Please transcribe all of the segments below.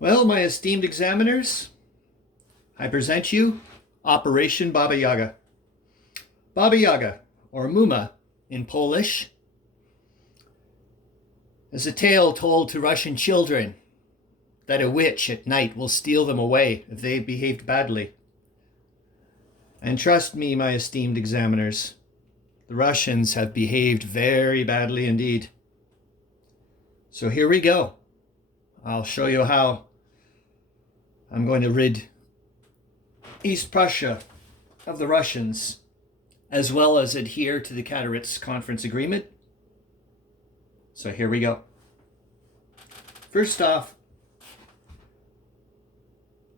Well, my esteemed examiners, I present you Operation Baba Yaga. Baba Yaga, or Muma in Polish, is a tale told to Russian children that a witch at night will steal them away if they behaved badly. And trust me, my esteemed examiners, the Russians have behaved very badly indeed. So here we go. I'll show you how I'm going to rid East Prussia of the Russians, as well as adhere to the Katowice Conference Agreement. So here we go. First off,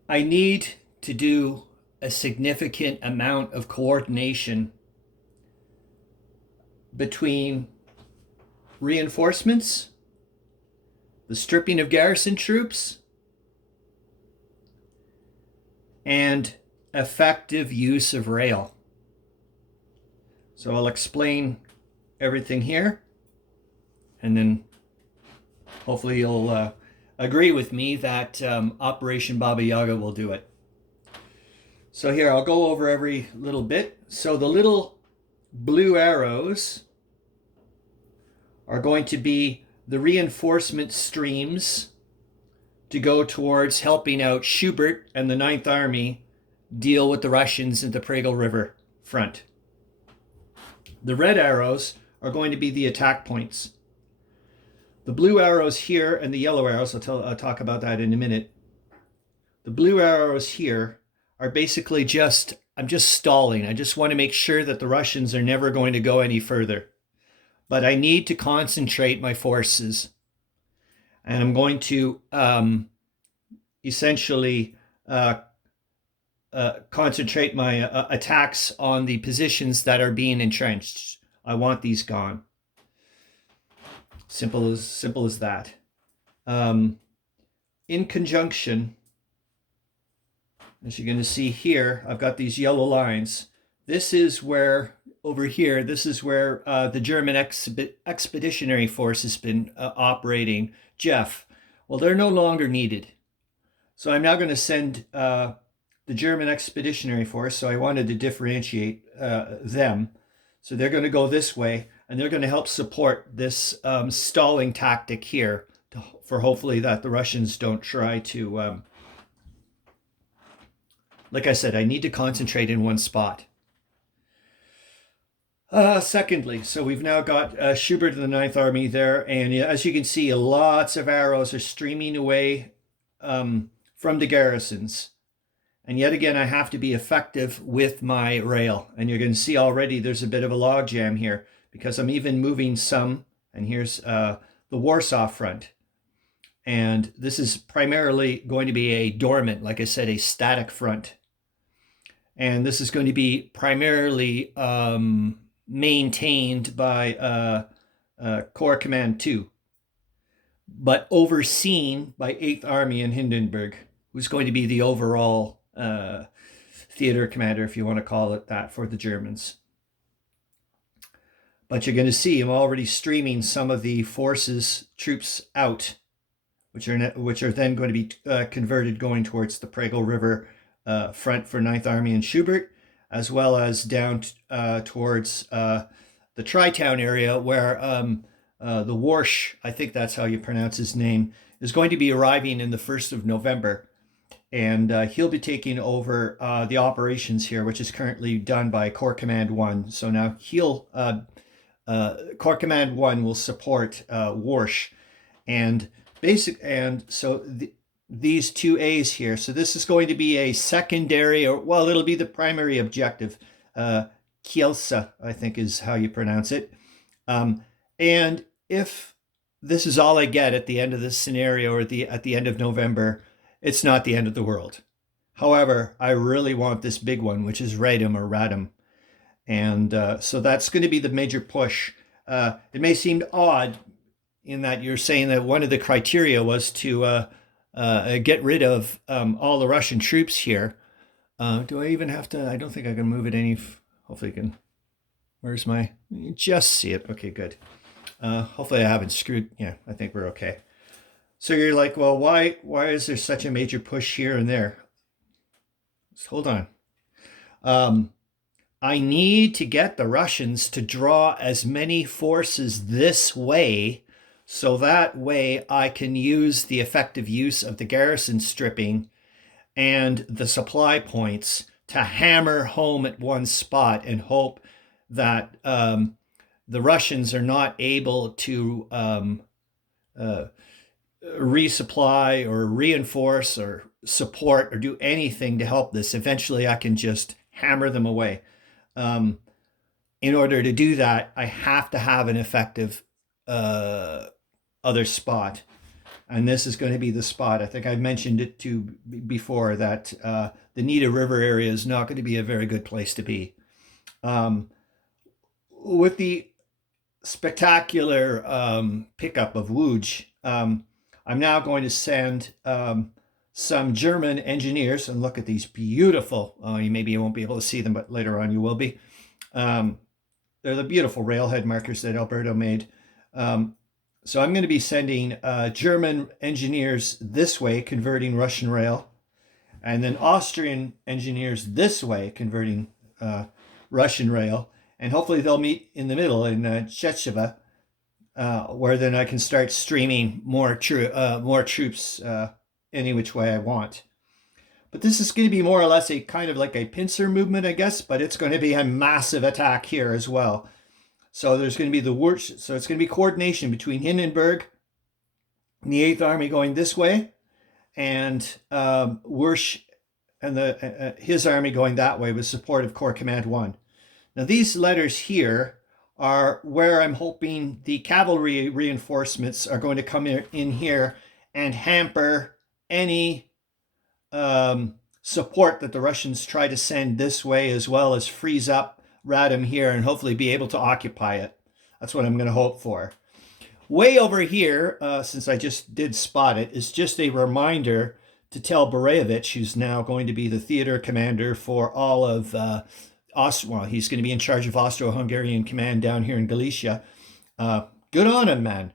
I need to do a significant amount of coordination between reinforcements, the stripping of garrison troops, and effective use of rail. So I'll explain everything here, and then hopefully you'll agree with me that Operation Baba Yaga will do it. So here, I'll go over every little bit. So the little blue arrows are going to be the reinforcement streams to go towards helping out Schubert and the Ninth Army deal with the Russians in the Pragal River front. The red arrows are going to be the attack points. The blue arrows here and the yellow arrows, I'll talk about that in a minute. The blue arrows here are basically I'm just stalling. I just want to make sure that the Russians are never going to go any further. But I need to concentrate my forces. And I'm going to essentially concentrate my attacks on the positions that are being entrenched. I want these gone. Simple as that. In conjunction, as you're going to see here, I've got these yellow lines. This is where, over here, this is where the German Expeditionary Force has been operating. Jeff, well, they're no longer needed. So I'm now going to send the German Expeditionary Force, so I wanted to differentiate them. So they're going to go this way, and they're going to help support this stalling tactic here for hopefully that the Russians don't try to... like I said, I need to concentrate in one spot. Secondly, so we've now got Schubert and the Ninth Army there, and as you can see, lots of arrows are streaming away from the garrisons. And yet again, I have to be effective with my rail. And you're going to see already there's a bit of a logjam here because I'm even moving some. And here's the Warsaw front. And this is primarily going to be a dormant, like I said, a static front. And this is going to be primarily maintained by Corps Command 2, but overseen by 8th Army in Hindenburg, who's going to be the overall theater commander, if you want to call it that, for the Germans. But you're going to see I'm already streaming some of the forces, troops out, which are then going to be converted going towards the Pragal River front for 9th Army and Schubert, as well as down towards the Tri-Town area where the Warsh, I think that's how you pronounce his name, is going to be arriving in the 1st of November. And he'll be taking over the operations here, which is currently done by Corps Command 1. So now Corps Command 1 will support Warsh. And these two A's here. So this is going to be a secondary, it'll be the primary objective. Kielce, I think is how you pronounce it. And if this is all I get at the end of this scenario or at the end of November, it's not the end of the world. However, I really want this big one, which is Radom or Radom. And so that's going to be the major push. It may seem odd in that you're saying that one of the criteria was to get rid of all the Russian troops here. Do I even have to? I don't think I can move it any. Hopefully I can. Where's my? You just see it. Okay, good. Hopefully I haven't screwed. Yeah, I think we're okay. So you're like, well, why is there such a major push here and there? Just hold on. I need to get the Russians to draw as many forces this way, so that way I can use the effective use of the garrison stripping and the supply points to hammer home at one spot and hope that the Russians are not able to uh, resupply or reinforce or support or do anything to help this. Eventually, I can just hammer them away. Um, in order to do that, I have to have an effective other spot. And this is going to be the spot. I think I've mentioned it to before that the Nita River area is not going to be a very good place to be. With the spectacular pickup of Wuj, I'm now going to send some German engineers, and look at these beautiful, maybe you won't be able to see them, but later on you will be. They're the beautiful railhead markers that Alberto made. So I'm going to be sending German engineers this way, converting Russian rail, and then Austrian engineers this way, converting Russian rail. And hopefully they'll meet in the middle in Checheva, where then I can start streaming more troops any which way I want. But this is going to be more or less a kind of like a pincer movement, I guess, but it's going to be a massive attack here as well. So there's going to be so it's going to be coordination between Hindenburg and the 8th Army going this way, and Wursch and his army going that way with support of Corps Command 1. Now these letters here are where I'm hoping the cavalry reinforcements are going to come in here and hamper any support that the Russians try to send this way, as well as freeze up Radom here and hopefully be able to occupy it. That's what I'm going to hope for. Way over here, since I just did spot it, is just a reminder to tell Borevich, who's now going to be the theater commander for all of he's going to be in charge of Austro-Hungarian command down here in Galicia. Good on him, man.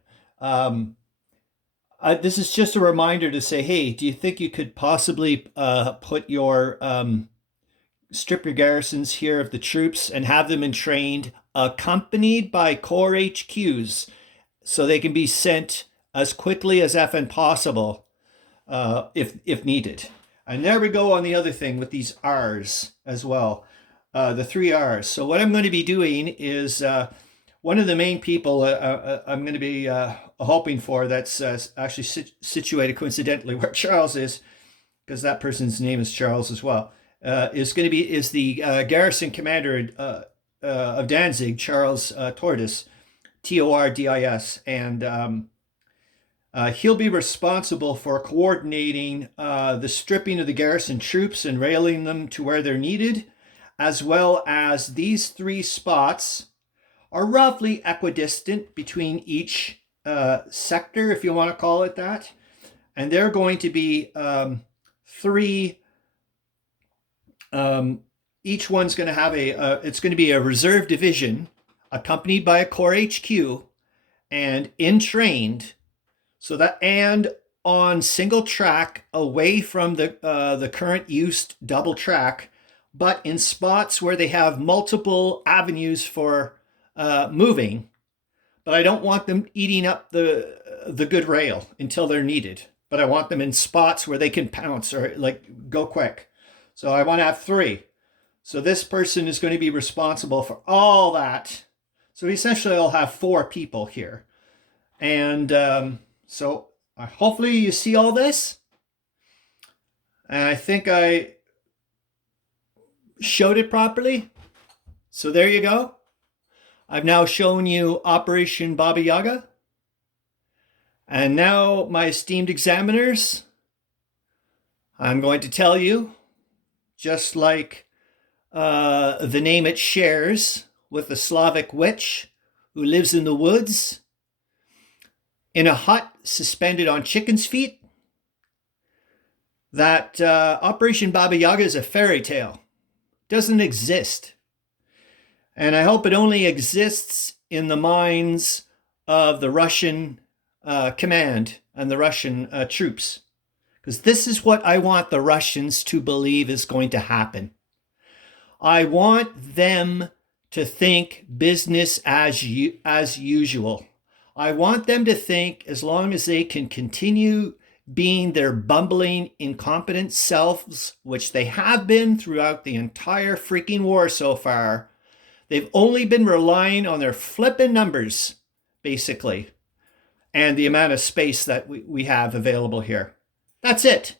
This is just a reminder to say, hey, do you think you could possibly put your strip your garrisons here of the troops and have them entrained, accompanied by Corps HQs, so they can be sent as quickly as effing possible if needed. And there we go on the other thing with these R's as well, the 3 R's. So what I'm going to be doing is one of the main people I'm going to be hoping for, that's actually situated coincidentally where Charles is, because that person's name is Charles as well, is the garrison commander of Danzig, Charles Tordis, Tordis, and he'll be responsible for coordinating the stripping of the garrison troops and railing them to where they're needed, as well as these 3 spots are roughly equidistant between each sector, if you want to call it that. And they're going to be 3, each one's going to have it's going to be a reserve division accompanied by a Corps HQ and entrained, so that, and on single track away from the current used double track, but in spots where they have multiple avenues for moving. But I don't want them eating up the good rail until they're needed. But I want them in spots where they can pounce or like go quick. So I want to have 3. So this person is going to be responsible for all that. So essentially I'll have 4 people here. And so hopefully you see all this. And I think I showed it properly. So there you go. I've now shown you Operation Baba Yaga. And now, my esteemed examiners, I'm going to tell you, just like the name it shares with the Slavic witch who lives in the woods, in a hut suspended on chicken's feet, that Operation Baba Yaga is a fairy tale. Doesn't exist. And I hope it only exists in the minds of the Russian command and the Russian troops. Because this is what I want the Russians to believe is going to happen. I want them to think business as usual. I want them to think as long as they can continue being their bumbling, incompetent selves, which they have been throughout the entire freaking war so far. They've only been relying on their flipping numbers, basically, and the amount of space that we have available here. That's it.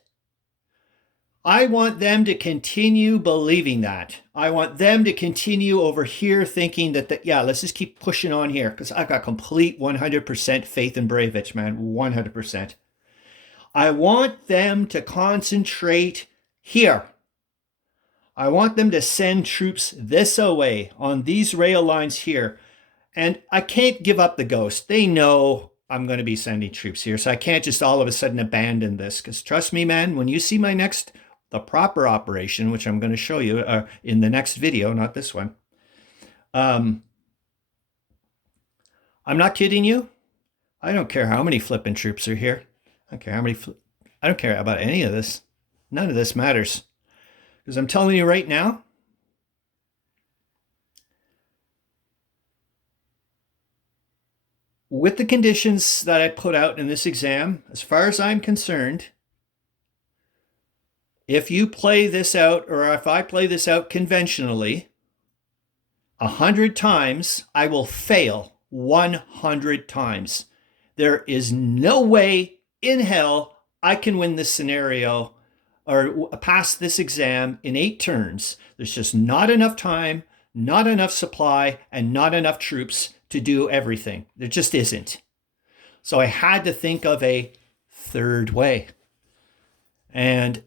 I want them to continue believing that. I want them to continue over here thinking that yeah, let's just keep pushing on here, because I've got complete 100% faith in Bravich, man, 100%. I want them to concentrate here. I want them to send troops this way on these rail lines here. And I can't give up the ghost. They know I'm going to be sending troops here, so I can't just all of a sudden abandon this, because trust me, man, when you see my the proper operation, which I'm going to show you in the next video, not this one. I'm not kidding you. I don't care how many flipping troops are here. I don't care how many. I don't care about any of this. None of this matters. Because I'm telling you right now, with the conditions that I put out in this exam, as far as I'm concerned, if you play this out, or if I play this out conventionally, 100 times, I will fail 100 times. There is no way in hell I can win this scenario or pass this exam in 8 turns. There's just not enough time, not enough supply, and not enough troops to do everything. There just isn't. So I had to think of a third way. And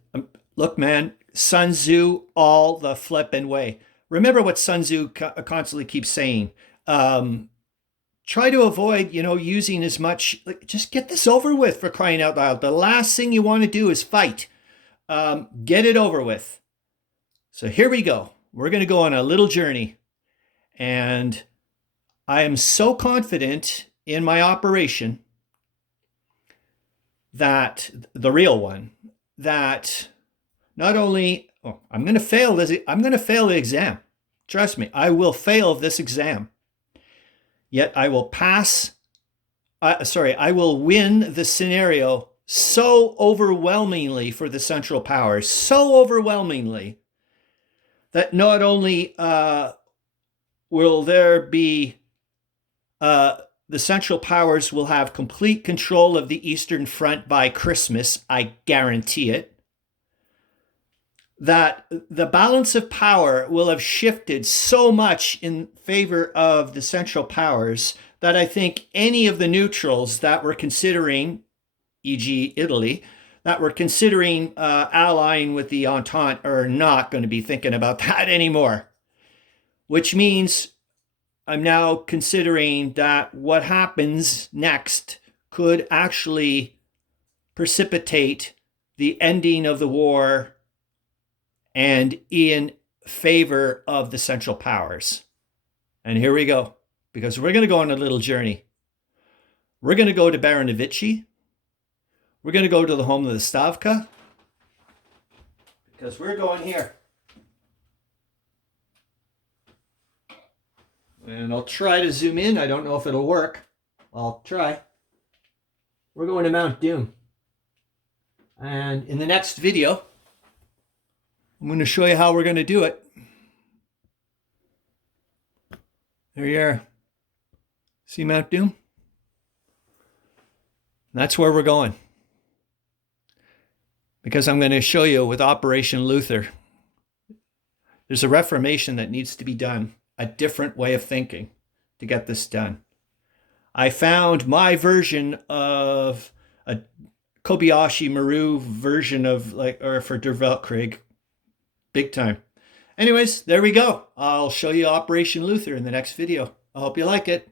look, man, Sun Tzu all the flippin' way. Remember what Sun Tzu constantly keeps saying. Try to avoid, using as much, just get this over with, for crying out loud. The last thing you want to do is fight. Get it over with. So here we go. We're going to go on a little journey. And I am so confident in my operation, that the real one, that not only, I'm going to fail the exam. Trust me, I will fail this exam. Yet I will I will win the scenario so overwhelmingly for the Central Powers, so overwhelmingly, that not only will there be, the Central Powers will have complete control of the Eastern Front by Christmas, I guarantee it, that the balance of power will have shifted so much in favor of the Central Powers that I think any of the neutrals that were considering, e.g. Italy, that were considering allying with the Entente are not going to be thinking about that anymore. Which means I'm now considering that what happens next could actually precipitate the ending of the war and in favor of the Central Powers. And here we go, because we're going to go on a little journey. We're going to go to Baranovichi. We're going to go to the home of the Stavka, because we're going here. And I'll try to zoom in. I don't know if it'll work. I'll try. We're going to Mount Doom. And in the next video, I'm going to show you how we're going to do it. There you are. See Mount Doom? That's where we're going. Because I'm going to show you with Operation Luther, there's a reformation that needs to be done, a different way of thinking to get this done. I found my version of a Kobayashi Maru version of for Der Weltkrieg. Big time. Anyways, there we go. I'll show you Operation Luther in the next video. I hope you like it.